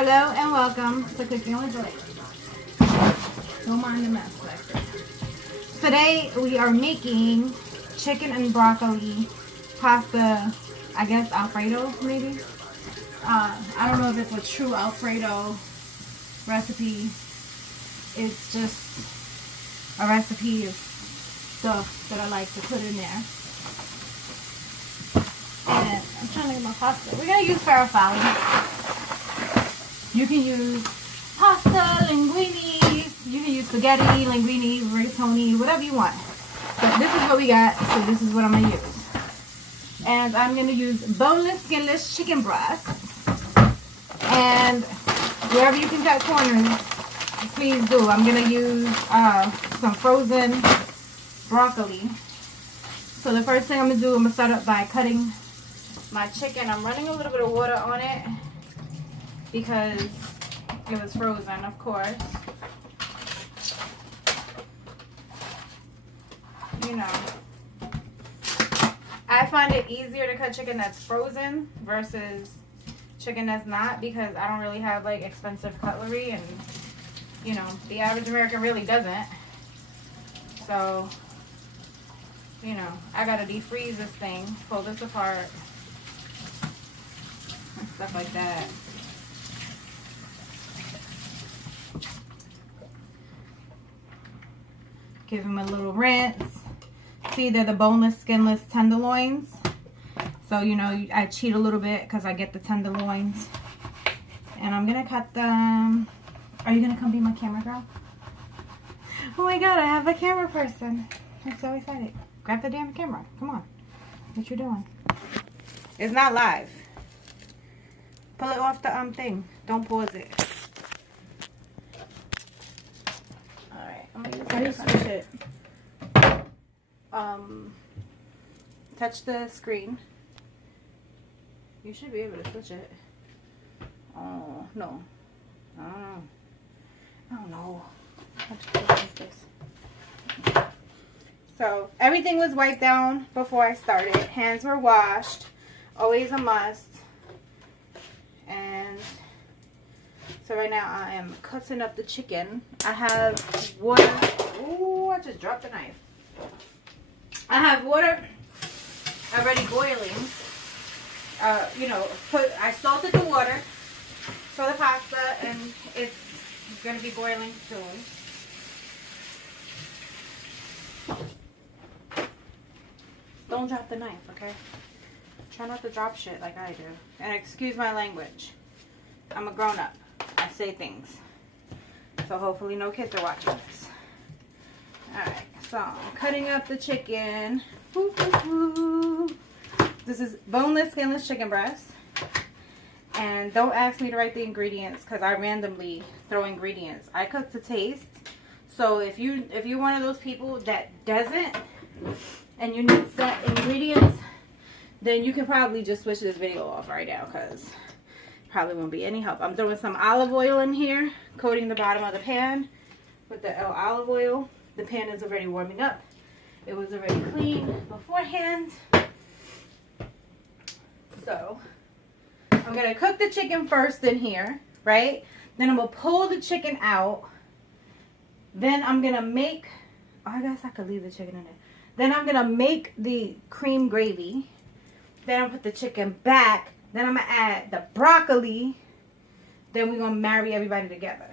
Hello and welcome to Cooking with Joy. Don't mind the mess back there. Today we are making chicken and broccoli pasta, I guess Alfredo maybe. I don't know if it's a true Alfredo recipe. It's just a recipe of stuff that I like to put in there. And I'm trying to get my pasta. We're going to use farfalle. You can use pasta, linguine, you can use spaghetti, linguine, rigatoni, whatever you want. But this is what we got, so this is what I'm going to use. And I'm going to use boneless, skinless chicken breast. And wherever you can cut corners, please do. I'm going to use some frozen broccoli. So the first thing I'm going to do, I'm going to start up by cutting my chicken. I'm running a little bit of water on it because it was frozen, of course. You know, I find it easier to cut chicken that's frozen versus chicken that's not, because I don't really have like expensive cutlery, and you know, the average American really doesn't. So, you know, I gotta defreeze this thing, pull this apart, and stuff like that. Give them a little rinse. See, they're the boneless, skinless tenderloins. So, you know, I cheat a little bit because I get the tenderloins. And I'm going to cut them. Are you going to come be my camera girl? Oh my God, I have a camera person. I'm so excited. Grab the damn camera. Come on. What you doing? It's not live. Pull it off the thing. Don't pause it. How do you switch it? Touch the screen. You should be able to switch it. Oh, no. I don't know. So, everything was wiped down before I started. Hands were washed. Always a must. And so right now I am cutting up the chicken. I have water. Ooh, I just dropped the knife. I have water already boiling. You know, I salted the water for the pasta, and it's going to be boiling soon. Don't drop the knife, okay? Try not to drop shit like I do. And excuse my language. I'm a grown-up. I say things. So hopefully no kids are watching this. Alright, so I'm cutting up the chicken. Woo, woo, woo. This is boneless, skinless chicken breast. And don't ask me to write the ingredients because I randomly throw ingredients. I cook to taste. So if you're one of those people that doesn't, and you need set ingredients, then you can probably just switch this video off right now, because probably won't be any help. I'm throwing some olive oil in here, coating the bottom of the pan with the olive oil. The pan is already warming up. It was already clean beforehand. So I'm going to cook the chicken first in here, right? Then I'm going to pull the chicken out. Then I'm going to make, oh, I guess I could leave the chicken in there. Then I'm going to make the cream gravy. Then I'll put the chicken back. Then I'm going to add the broccoli. Then we're going to marry everybody together.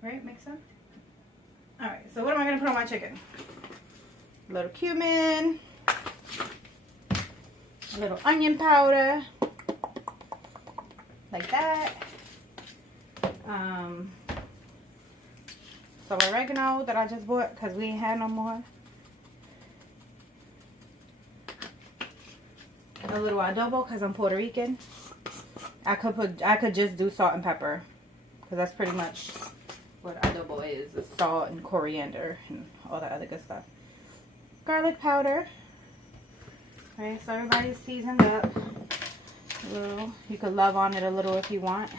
Right? Make sense? Alright, so what am I going to put on my chicken? A little cumin. A little onion powder. Like that. Some oregano that I just bought because we ain't had no more. A little adobo because I'm Puerto Rican. I could just do salt and pepper because that's pretty much what adobo is. It's salt and coriander and all that other good stuff. Garlic powder. Okay, so everybody's seasoned up. A little. You could love on it a little if you want.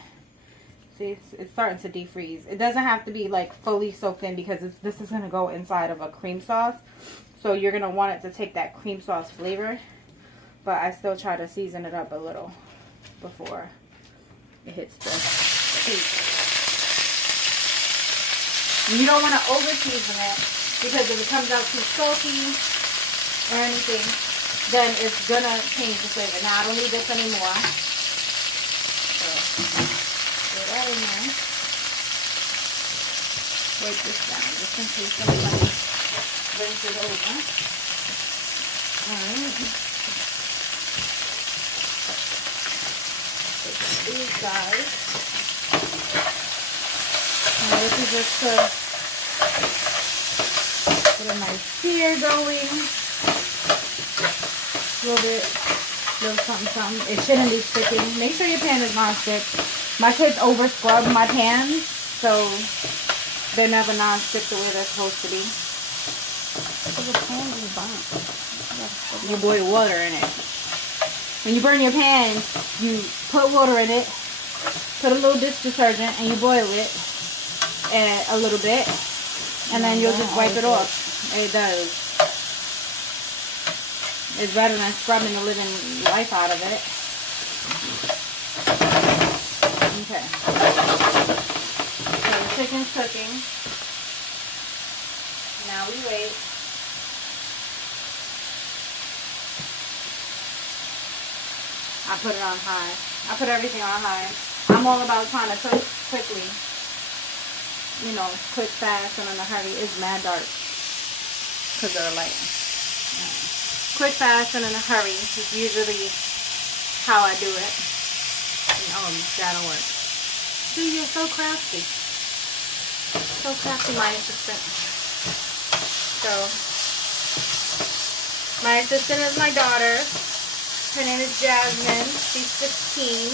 See, it's starting to defreeze. It doesn't have to be like fully soaked in because this is going to go inside of a cream sauce. So you're going to want it to take that cream sauce flavor. But I still try to season it up a little before, it hits the heat. And you don't want to over season it, because if it comes out too salty or anything, then it's gonna change the flavor. Now I don't need this anymore. So throw that in there. Wipe this down just in case somebody brings it over. Alright. These guys. Now this is just to get a nice sear going. A little something. It shouldn't be sticking. Make sure your pan is non-stick. My kids over scrub my pans, so they're never non-stick the way they're supposed to be. The pan is burnt. You boil water in it. When you burn your pan, you put water in it, put a little dish detergent, and you boil it a little bit, and then you'll just wipe it off. It does. It's better than scrubbing the living life out of it. Okay. So the chicken's cooking. Now we wait. I put it on high. I put everything on high. I'm all about trying to cook quickly. You know, quick, fast, and in a hurry. It's mad dark because of the light. Quick, fast, and in a hurry is usually how I do it. Oh, that'll work. See, you're so crafty. So crafty, my assistant. So, my assistant is my daughter. Her name is Jasmine. She's 16.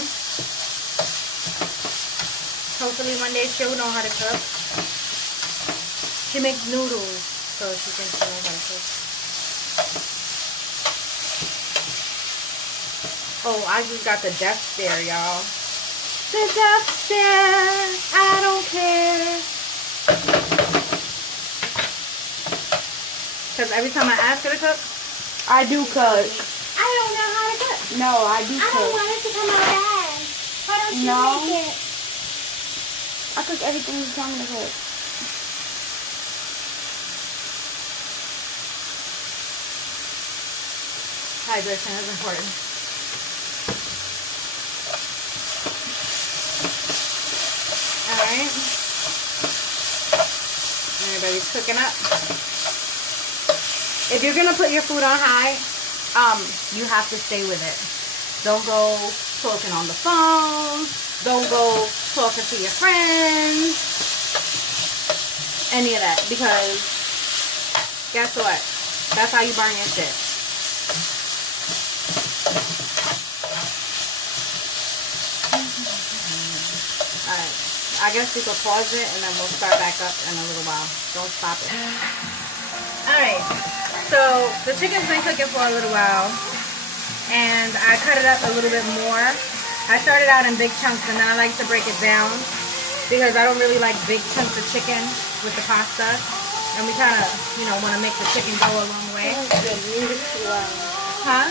Hopefully one day she'll know how to cook. She makes noodles, so she thinks she knows how to cook. Oh, I just got the death stare, y'all. The death stare. I don't care. Because every time I ask her to cook, I do cook. I don't know how to cook. No, I do I don't cook. want it to come out bad. Why don't you No. make it? I cook everything you tell me to cook. hydration is important. Alright. Everybody's cooking up. If you're going to put your food on high, you have to stay with it. Don't go talking on the phone. Don't go talking to your friends. Any of that. Because guess what? That's how you burn your shit. Alright. I guess we could pause it and then we'll start back up in a little while. Don't stop it. Alright. So the chicken's been cooking for a little while. And I cut it up a little bit more. I started out in big chunks and then I like to break it down because I don't really like big chunks of chicken with the pasta. And we kind of, you know, want to make the chicken go a long way. Huh?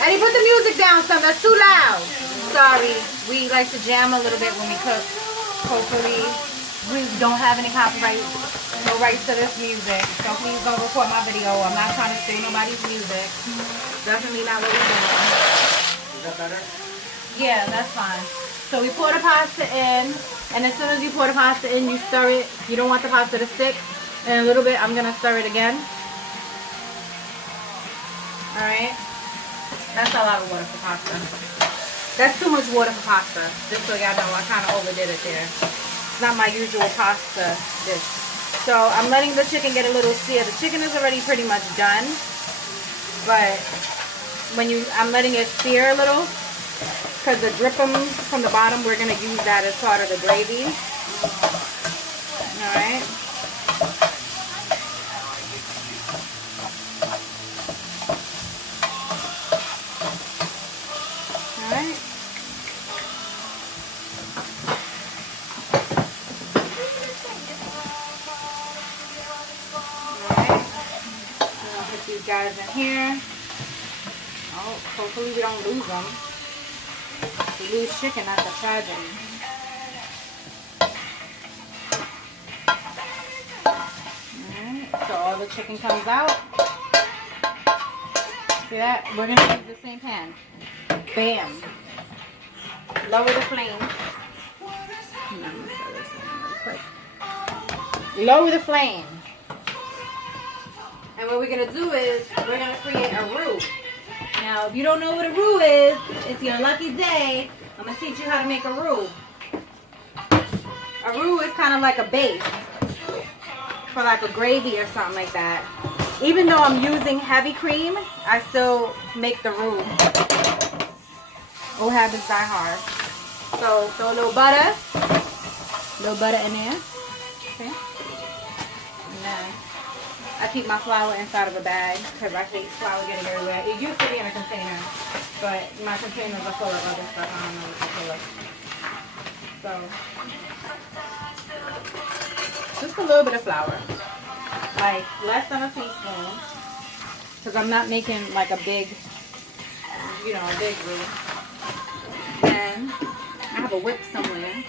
Eddie, put the music down, son. That's too loud. Sorry. We like to jam a little bit when we cook. Hopefully, we don't have any copyright, no rights to this music. So please don't record my video. I'm not trying to steal nobody's music. Definitely not what we're doing. Is that better? Yeah, that's fine. So we pour the pasta in, and as soon as you pour the pasta in, you stir it. You don't want the pasta to stick. In a little bit, I'm going to stir it again. Alright. That's a lot of water for pasta. That's too much water for pasta. Just so y'all know, I kind of overdid it there. It's not my usual pasta dish. So I'm letting the chicken get a little sear. The chicken is already pretty much done. But when I'm letting it sear a little, because the drippings from the bottom, we're going to use that as part of the gravy. Alright. Alright. I'll put these guys in here. Oh, hopefully we don't lose them. If you lose chicken, that's a tragedy. Alright, so all the chicken comes out. See that? We're going to use the same pan. Bam. Lower the flame. Lower the flame. And what we're going to do is we're going to create a roux. Now, if you don't know what a roux is, it's your lucky day. I'm going to teach you how to make a roux. A roux is kind of like a base for like a gravy or something like that. Even though I'm using heavy cream, I still make the roux. Old habits die hard. So, throw a little butter in there. Okay. And then I keep my flour inside of a bag because I hate flour getting everywhere. It used to be in a container, but my containers are full of other stuff. I don't know what they're full of. So, just a little bit of flour. Like less than a teaspoon. Because I'm not making like a big, a big roux. Then I have a whip somewhere.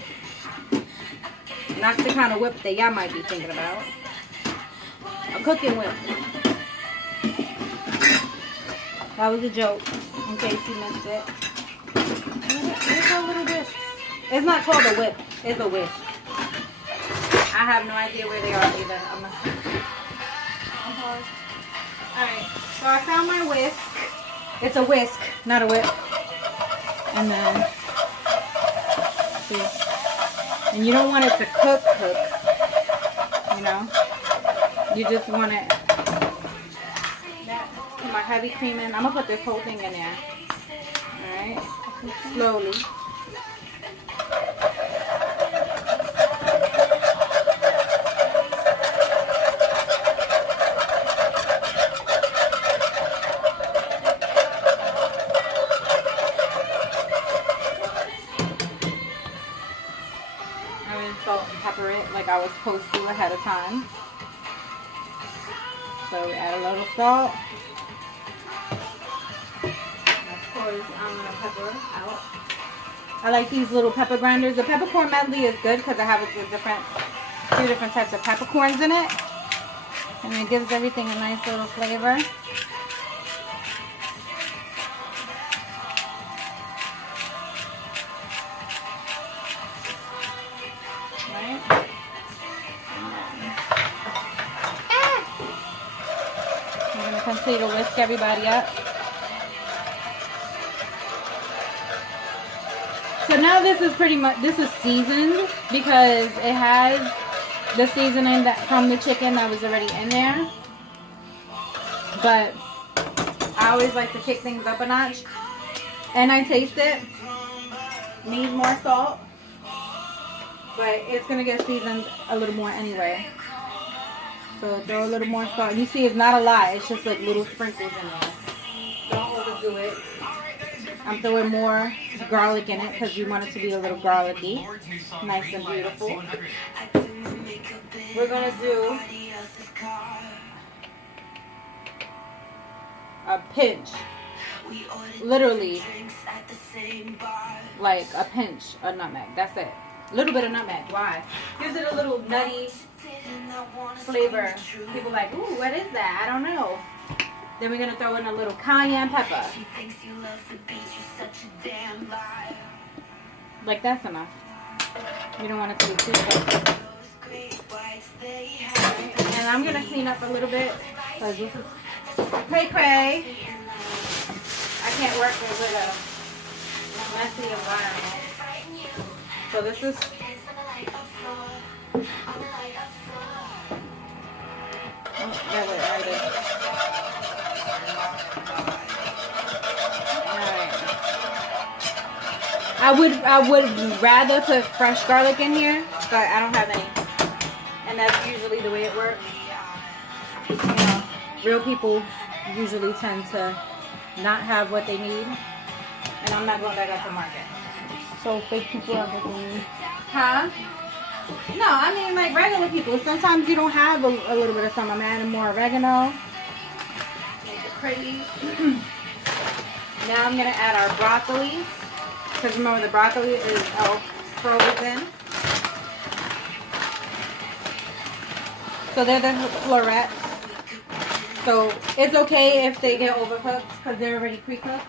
Not the kind of whip that y'all might be thinking about. A cooking whip. That was a joke, in case you missed it. It's a little whisk. It's not called a whip. It's a whisk. I have no idea where they are either. Alright, so I found my whisk. It's a whisk, not a whip. And then, see, and you don't want it to cook, you just want it, put my heavy cream in. I'm going to put this whole thing in there, alright, slowly. Salt and pepper it like I was supposed to ahead of time. So we add a little salt. And of course, I'm going to pepper out. I like these little pepper grinders. The peppercorn medley is good because I have two different types of peppercorns in it. And it gives everything a nice little flavor. Continue to whisk everybody up. So now this is seasoned because it has the seasoning from the chicken that was already in there. But I always like to kick things up a notch. And I taste it. Needs more salt. But it's going to get seasoned a little more anyway. So throw a little more salt. You see, it's not a lot. It's just like little sprinkles in there. Don't overdo it. I'm throwing more garlic in it because we want it to be a little garlicky. Nice and beautiful. We're going to do a pinch. Literally, like a pinch of nutmeg. That's it. A little bit of nutmeg. Why? Gives it a little nutty flavor. People are like, ooh, what is that? I don't know. Then we're going to throw in a little cayenne pepper. Like that's enough. You don't want it to be too spicy. And I'm going to clean up a little bit because this is cray-cray. I can't work with a messy environment. So this is I would rather put fresh garlic in here, but I don't have any. And that's usually the way it works. Real people usually tend to not have what they need. And I'm not going back out to market. So fake people have what they need. Huh? No, I mean like regular people. Sometimes you don't have a little bit of something. I'm adding more oregano. Make it pretty. Now I'm going to add our broccoli. Because remember, the broccoli is frozen. So they're the florets. So it's okay if they get overcooked because they're already pre-cooked.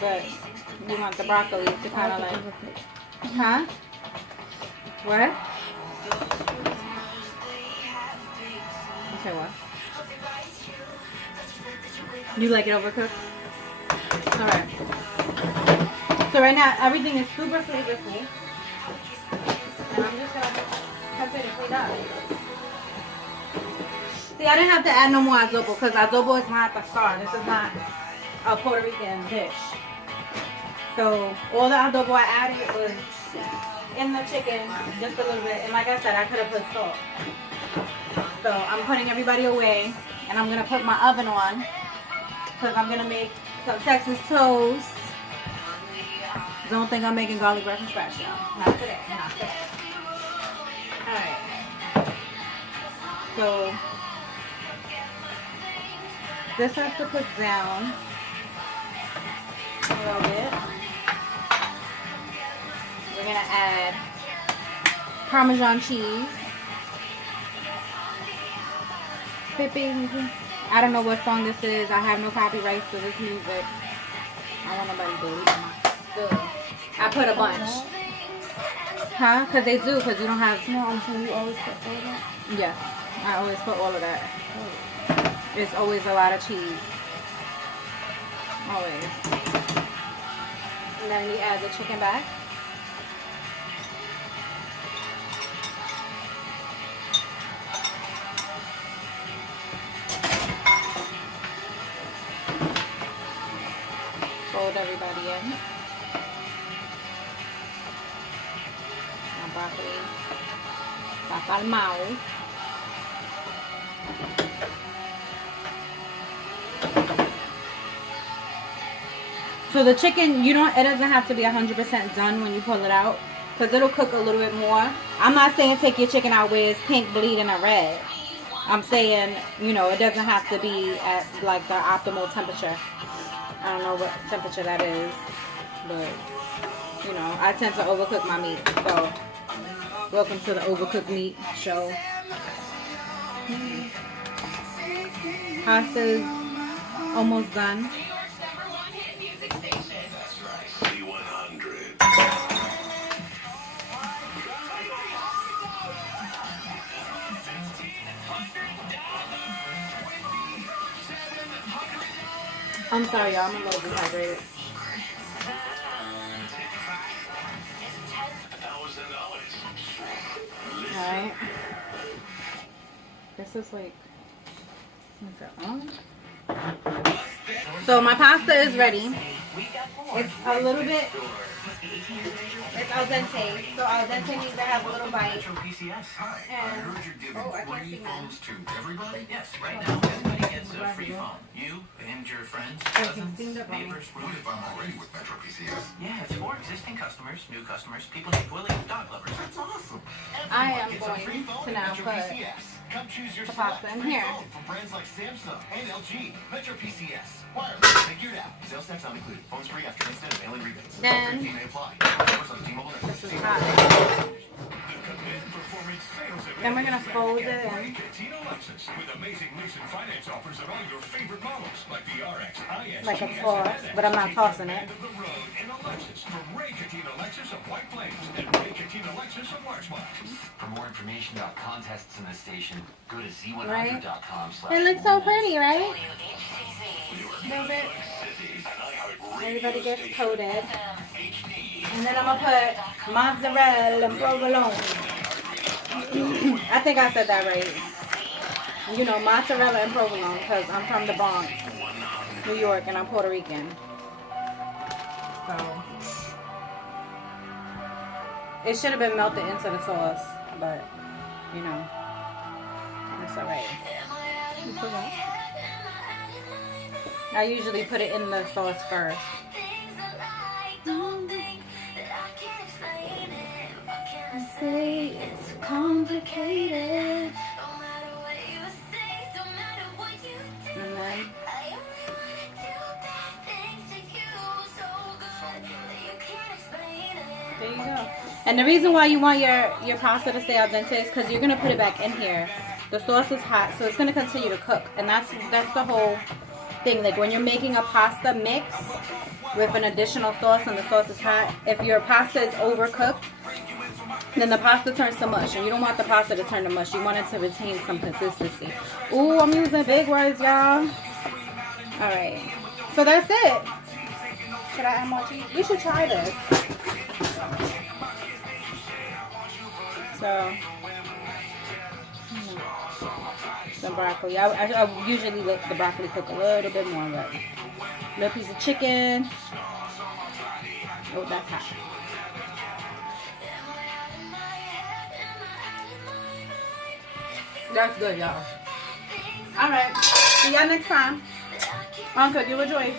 But you want the broccoli to kind of like, huh? What? Okay, what? You like it overcooked? Alright. So right now, everything is super flavorful. And I'm just going to cut it and clean up. See, I didn't have to add no more adobo because adobo is not the star. This is not a Puerto Rican dish. So all the adobo I added was in the chicken, just a little bit. And like I said, I could have put salt. So I'm putting everybody away. And I'm going to put my oven on. Because I'm going to make some Texas toast. Don't think I'm making garlic bread from scratch, y'all. Not today. Not today. Alright. So, this has to cook down a little bit. We're going to add Parmesan cheese. Pepe. I don't know what song this is. I have no copyrights to this music. I don't want nobody to delete my. I put a bunch. Huh? Because they do, because you don't have. No, I'm saying you always put all that? Yes. I always put all of that. It's always a lot of cheese. Always. And then we add the chicken back. Fold everybody in. My broccoli. Está calmado. So the chicken, it doesn't have to be 100% done when you pull it out. Because it'll cook a little bit more. I'm not saying take your chicken out where it's pink, bleeding, and red. I'm saying, it doesn't have to be at like the optimal temperature. I don't know what temperature that is, but, I tend to overcook my meat. So, welcome to the overcooked meat show. Pasta's almost done. I'm sorry, y'all. I'm a little dehydrated. Alright. This is like... So my pasta is ready. It's a little bit... It's al dente. So al dente means I have a little bite. And... Oh, I can't see mine. Yes, right now everybody gets a free phone. You and your friends, cousins, neighbors. What if I'm already with Metro PCS? Yeah, it's for existing customers, new customers, people who willing dog lovers. That's awesome. I am going to now put Come choose your the pasta in here. from brands like Samsung and LG. Metro PCS. Wireless, figured out. Sales tax not included. Phones free after instant mailing rebates. Then, Fee may apply. Offers on T-Mobile network. this is hot. Then we're going to fold it in. Like a toss, but I'm not tossing it. For more information about contests in the station, go to z100.com. It looks so pretty, right? Everybody gets coated. And then I'm going to put mozzarella and provolone. I think I said that right. Mozzarella and provolone because I'm from the Bronx, New York, and I'm Puerto Rican. So, it should have been melted into the sauce, but, it's alright. I usually put it in the sauce first. It's complicated. And then And the reason why you want your pasta to stay al dente is because you're gonna put it back in here. The sauce is hot, so it's gonna continue to cook, and that's the whole thing. Like when you're making a pasta mix with an additional sauce and the sauce is hot, if your pasta is overcooked, then the pasta turns to mush, and you don't want the pasta to turn to mush. You want it to retain some consistency. Ooh, I'm using big words, y'all. All right, so that's it. Should I add more cheese? We should try this. So, some broccoli. I usually let the broccoli cook a little bit more, but little piece of chicken. Oh, that's hot. That's good, y'all. All right. See y'all next time. Uncle, you enjoy.